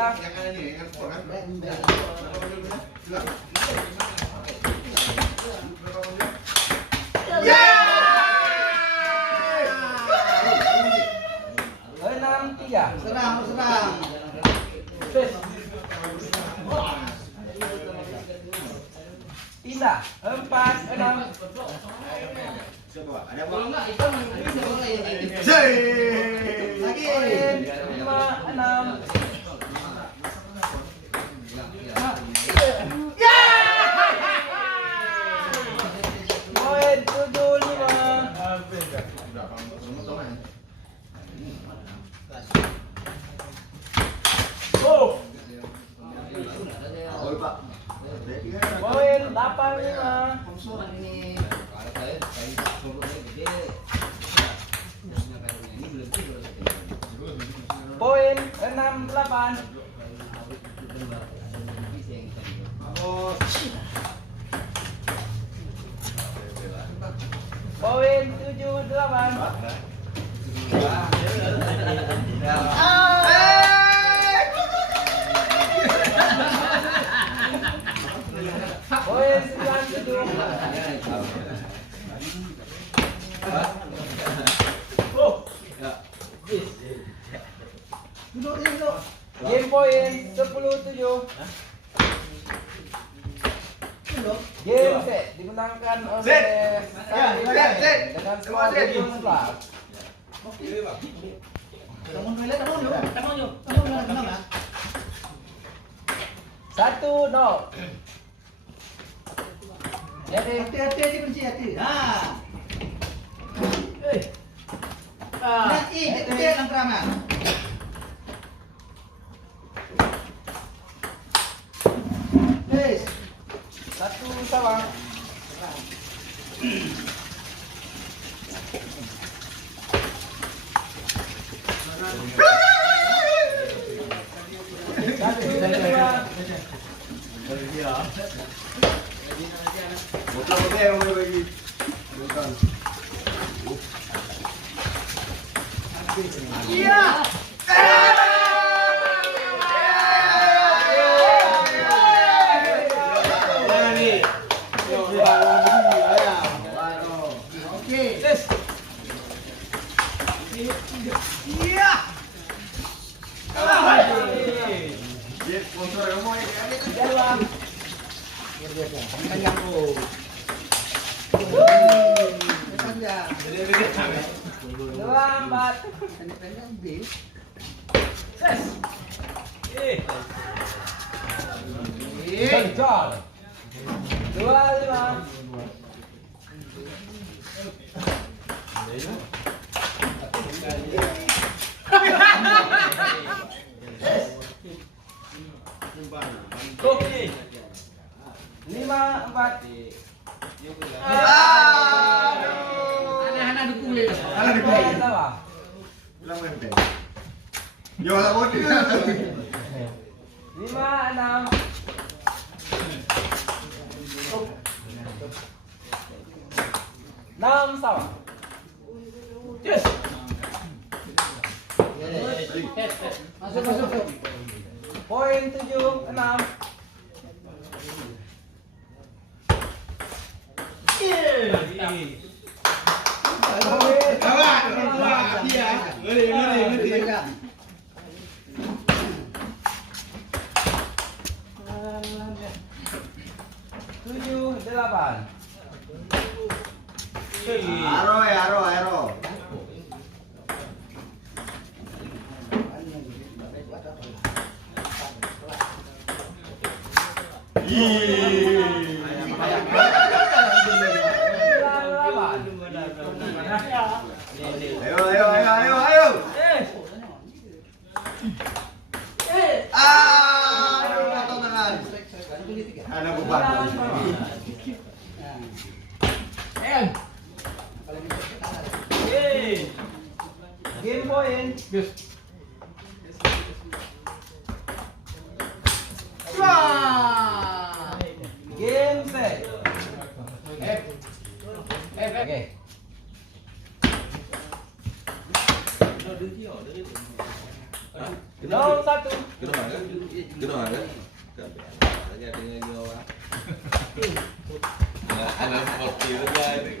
3. Enam 3. Serang. Pindah 4-6. Ada bola enggak? Itu lagi 5-6. Poin 7-5. Poin 8-5. Poin 6-8. Poin 7-8. Poin 9-7. Game poin 10-7. Game set dimenangkan oleh Saed Pijay dengan skor 17. 1-0. Jadi hati-hati kunci hati. Nanti dia akan terama. satu sama. Satu dua. Iya. Lambat. Kencang. 25. Oke. 5-4. Anak-anak dukung le. Anak dukung. Sama. Bilang menteng. Yolas bodi. 5-6. Enam sama. Yes. Masuk. Poin 7-6. Tujuh 8. Aro. Ayo. Aduh, potong tangan. Ada beban. Game point. Game set. Oke. Nol 1. Anak seperti itu jadi.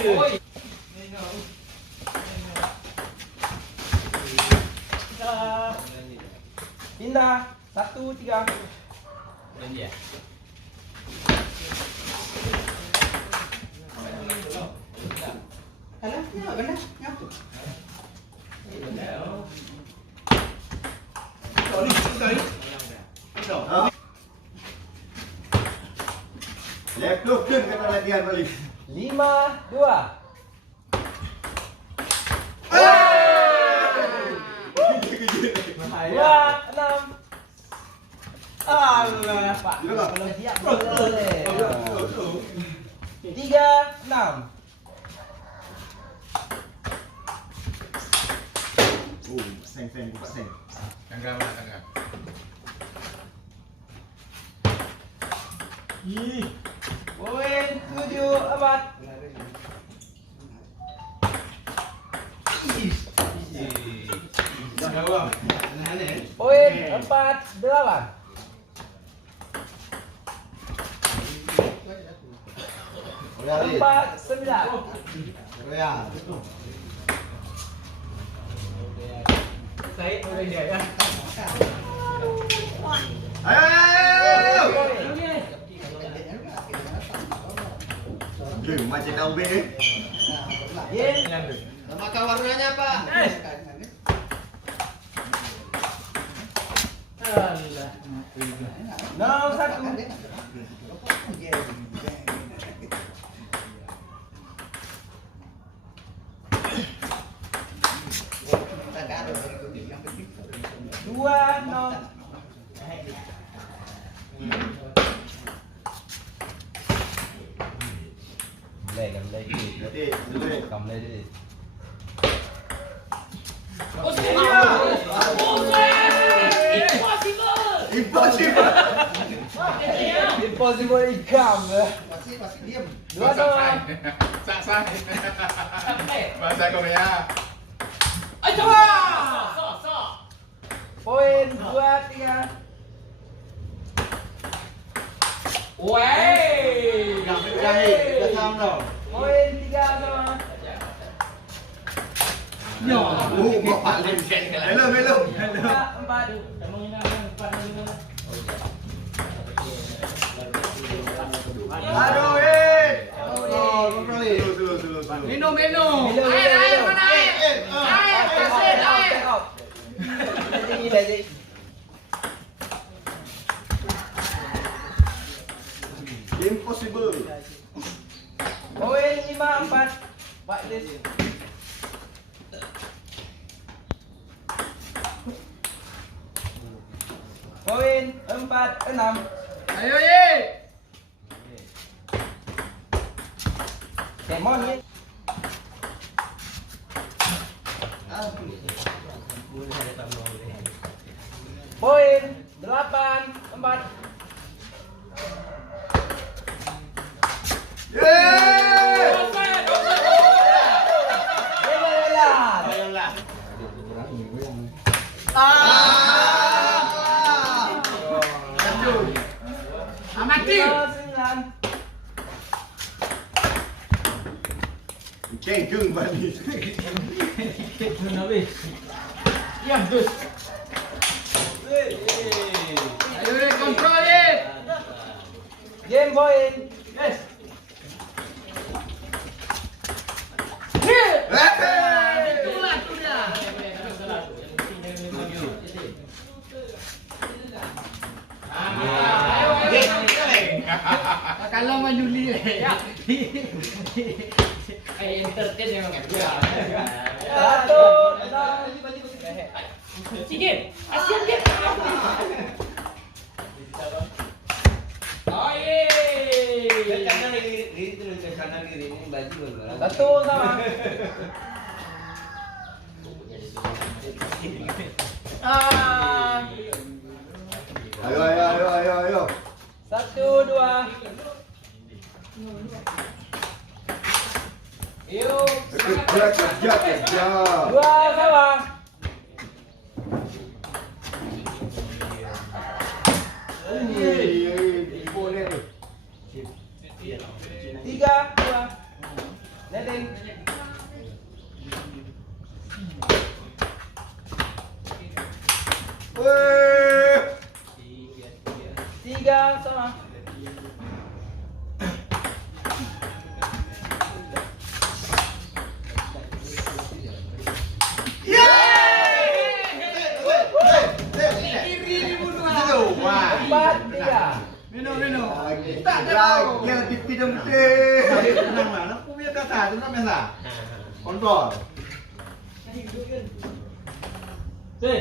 Nol. Pindah 1-3. Alah, ya benar. Ngapa? Laptop kan kena latihan balik. 5-2. Dua, 6. Allah, Pak. Juga. Kalau siap boleh. 3-6. Seng buka seng. Tangga mana tangga? Poin 7-4. Poin 4-8. Empat 9. Saed Pijay ya. Ayo. Game macam tahu be. Game. Maka warnanya apa? Allah. 0-1. Dua 0. Cầm lên Nanti dulu. cầm lên đi. Impossible. Impossible income. Masih diam. Dua 0. Sah. Bahasa Korea. Poin 2-3. Dah sama dah. Poin 3-0. Bapak lengket. Hello. 4. Aduh, Dulu. Minum. Air mana air? Air. Lagi. Impossible. Poin 5-4. Pak Lis. Poin 4-6. Ayo ye. Kemon ni. Poin 8-4. Yeay! Yolas. Amati. 9. Kengkeng balik. Ya, dus. Ayo ye, kontrol ye. Game point. Yes. Itulah tu dia. Kalau menyuli ya. Entertain memang ya. Satu. Sikit. Asyik dia. Oh ye. Satu sama. Ayo. 1, 2. Yuk. Kerja. 2 sama. Boleh. 3 2. Netting. Weh. 3 sama. Wah. 4 3. Minum. Tak ada. Dia dipidam deh. Tenang lah. Aku punya kata tu namanya lah. Kontrol. Si.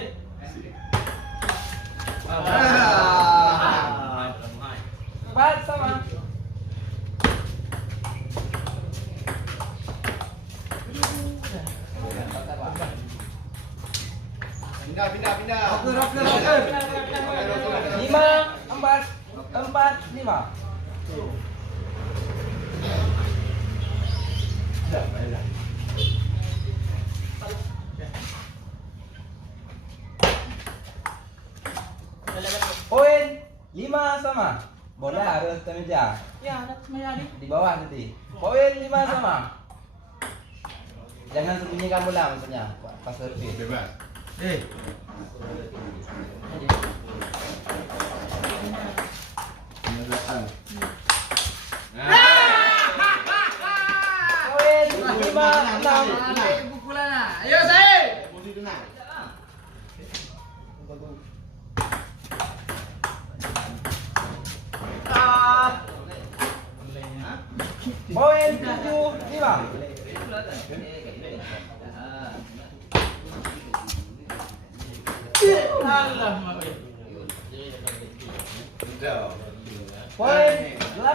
Ah. 4 sama. Pindah. Rocker. 5 4 5. Poin 5 sama. Bola harus ke meja. Ya, anak Maya ni. Di bawah nanti. Poin 5 sama. Jangan sembunyikan bola maksudnya. Pas servis. Bebas. Poin 5 6. Pukulan lah. Ayo Said. Poin 7 5. Poin 8 5. Poin 5 9.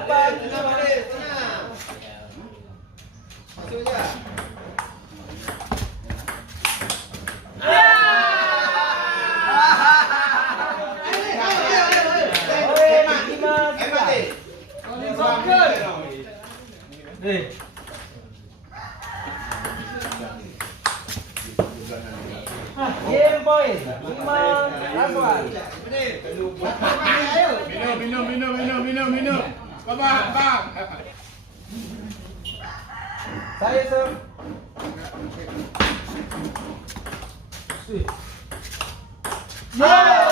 Game point 5 lawan. Minum. Bang. Saya serve. Yeay!